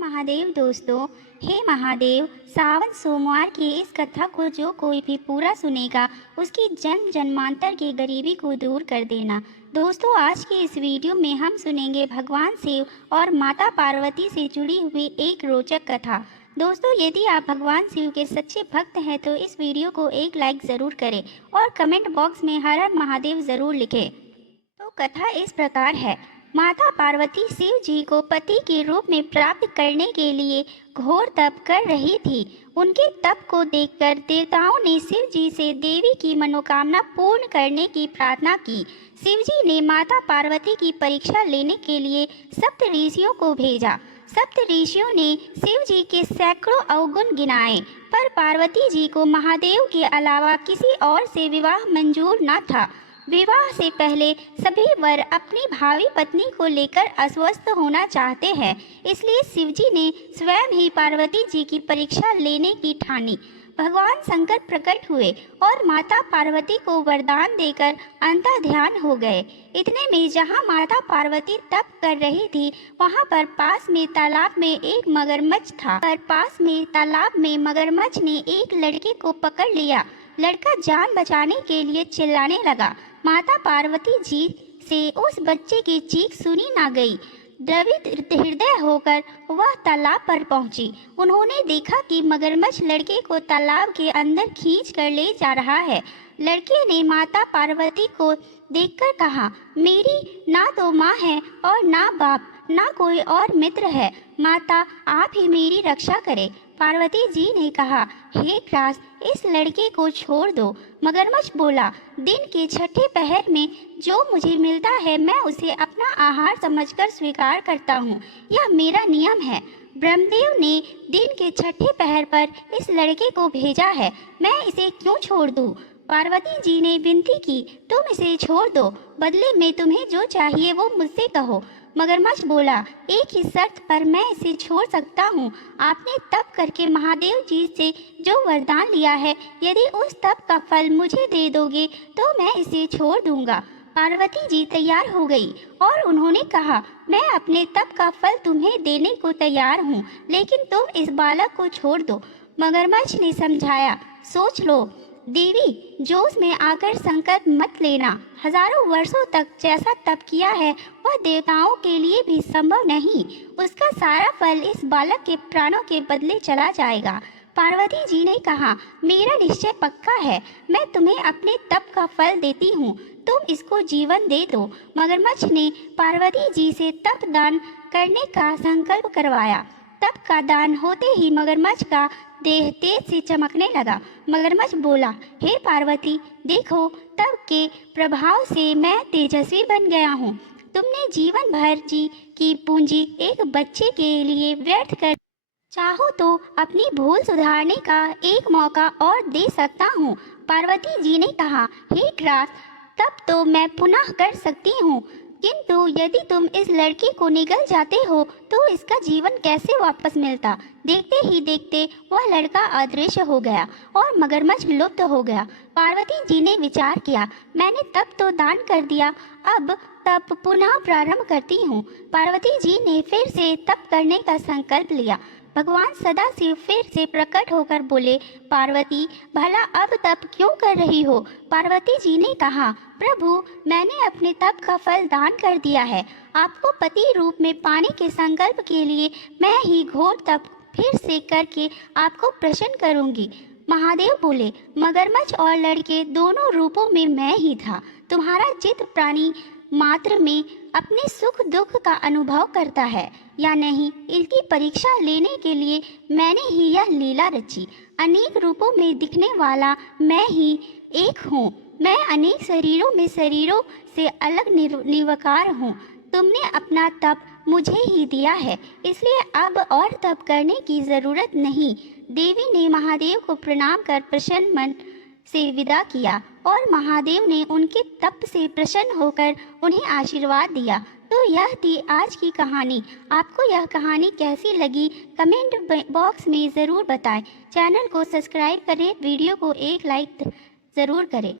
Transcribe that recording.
महादेव दोस्तों, हे महादेव। सावन सोमवार की इस कथा को जो कोई भी पूरा सुनेगा उसकी जन्म जन्मांतर की गरीबी को दूर कर देना। दोस्तों, आज की इस वीडियो में हम सुनेंगे भगवान शिव और माता पार्वती से जुड़ी हुई एक रोचक कथा। दोस्तों, यदि आप भगवान शिव के सच्चे भक्त हैं तो इस वीडियो को एक लाइक ज़रूर करें और कमेंट बॉक्स में हर हर महादेव ज़रूर लिखें। तो कथा इस प्रकार है। माता पार्वती शिव जी को पति के रूप में प्राप्त करने के लिए घोर तप कर रही थी। उनके तप को देखकर देवताओं ने शिव जी से देवी की मनोकामना पूर्ण करने की प्रार्थना की। शिव जी ने माता पार्वती की परीक्षा लेने के लिए सप्त ऋषियों को भेजा। सप्त ऋषियों ने शिव जी के सैकड़ों अवगुण गिनाए, पर पार्वती जी को महादेव के अलावा किसी और से विवाह मंजूर न था। विवाह से पहले सभी वर अपनी भावी पत्नी को लेकर अस्वस्थ होना चाहते हैं, इसलिए शिवजी ने स्वयं ही पार्वती जी की परीक्षा लेने की ठानी। भगवान शंकर प्रकट हुए और माता पार्वती को वरदान देकर अंतर्ध्यान हो गए। इतने में जहाँ माता पार्वती तप कर रही थी, वहाँ पर पास में तालाब में एक मगरमच्छ था। पर पास में तालाब में मगरमच्छ ने एक लड़के को पकड़ लिया। लड़का जान बचाने के लिए चिल्लाने लगा। माता पार्वती जी से उस बच्चे की चीख सुनी ना गई। द्रवित हृदय होकर वह तालाब पर पहुंची। उन्होंने देखा कि मगरमच्छ लड़के को तालाब के अंदर खींच कर ले जा रहा है। लड़के ने माता पार्वती को देखकर कहा, मेरी ना तो माँ है और ना बाप, ना कोई और मित्र है। माता, आप ही मेरी रक्षा करें। पार्वती जी ने कहा, हे ग्रास, इस लड़के को छोड़ दो। मगरमच्छ बोला, दिन के छठे पहर में जो मुझे मिलता है मैं उसे अपना आहार समझकर स्वीकार करता हूँ। यह मेरा नियम है। ब्रह्मदेव ने दिन के छठे पहर पर इस लड़के को भेजा है, मैं इसे क्यों छोड़ दूँ? पार्वती जी ने विनती की, तुम इसे छोड़ दो, बदले में तुम्हें जो चाहिए वो मुझसे कहो। मगरमच्छ बोला, एक ही शर्त पर मैं इसे छोड़ सकता हूँ। आपने तप करके महादेव जी से जो वरदान लिया है, यदि उस तप का फल मुझे दे दोगे तो मैं इसे छोड़ दूंगा। पार्वती जी तैयार हो गई और उन्होंने कहा, मैं अपने तप का फल तुम्हें देने को तैयार हूँ, लेकिन तुम इस बालक को छोड़ दो। मगरमच्छ ने समझाया, सोच लो देवी, जोश में आकर संकल्प मत लेना। हजारों वर्षों तक जैसा तप किया है वह देवताओं के लिए भी संभव नहीं। उसका सारा फल इस बालक के प्राणों के बदले चला जाएगा। पार्वती जी ने कहा, मेरा निश्चय पक्का है, मैं तुम्हें अपने तप का फल देती हूँ, तुम इसको जीवन दे दो। मगरमच्छ ने पार्वती जी से तप दान करने का संकल्प करवाया। तप का दान होते ही मगरमच्छ का देह तेज से चमकने लगा। मगरमच्छ बोला, हे पार्वती, देखो तप के प्रभाव से मैं तेजस्वी बन गया हूँ। तुमने जीवन भर जी की पूंजी एक बच्चे के लिए व्यर्थ कर, चाहो तो अपनी भूल सुधारने का एक मौका और दे सकता हूँ। पार्वती जी ने कहा, हे ग्रास, तब तो मैं पुनः कर सकती हूँ, किंतु यदि तुम इस लड़के को निगल जाते हो तो इसका जीवन कैसे वापस मिलता? देखते ही देखते वह लड़का अदृश्य हो गया और मगरमच्छ लुप्त हो गया। पार्वती जी ने विचार किया, मैंने तप तो दान कर दिया, अब तप पुनः प्रारंभ करती हूँ। पार्वती जी ने फिर से तप करने का संकल्प लिया। भगवान सदाशिव फिर से प्रकट होकर बोले, पार्वती, भला अब तप क्यों कर रही हो? पार्वती जी ने कहा, प्रभु, मैंने अपने तप का फल दान कर दिया है। आपको पति रूप में पाने के संकल्प के लिए मैं ही घोर तप फिर से करके आपको प्रसन्न करूंगी। महादेव बोले, मगरमच्छ और लड़के दोनों रूपों में मैं ही था। तुम्हारा चित्त प्राणी मात्र में अपने सुख दुख का अनुभव करता है या नहीं, इसकी परीक्षा लेने के लिए मैंने ही यह लीला रची। अनेक रूपों में दिखने वाला मैं ही एक हूँ। मैं अनेक शरीरों से अलग निर्विकार हूँ। तुमने अपना तप मुझे ही दिया है, इसलिए अब और तप करने की जरूरत नहीं। देवी ने महादेव को प्रणाम कर प्रसन्न मन से विदा किया और महादेव ने उनके तप से प्रसन्न होकर उन्हें आशीर्वाद दिया। तो यह थी आज की कहानी। आपको यह कहानी कैसी लगी कमेंट बॉक्स में ज़रूर बताएं। चैनल को सब्सक्राइब करें, वीडियो को एक लाइक ज़रूर करें।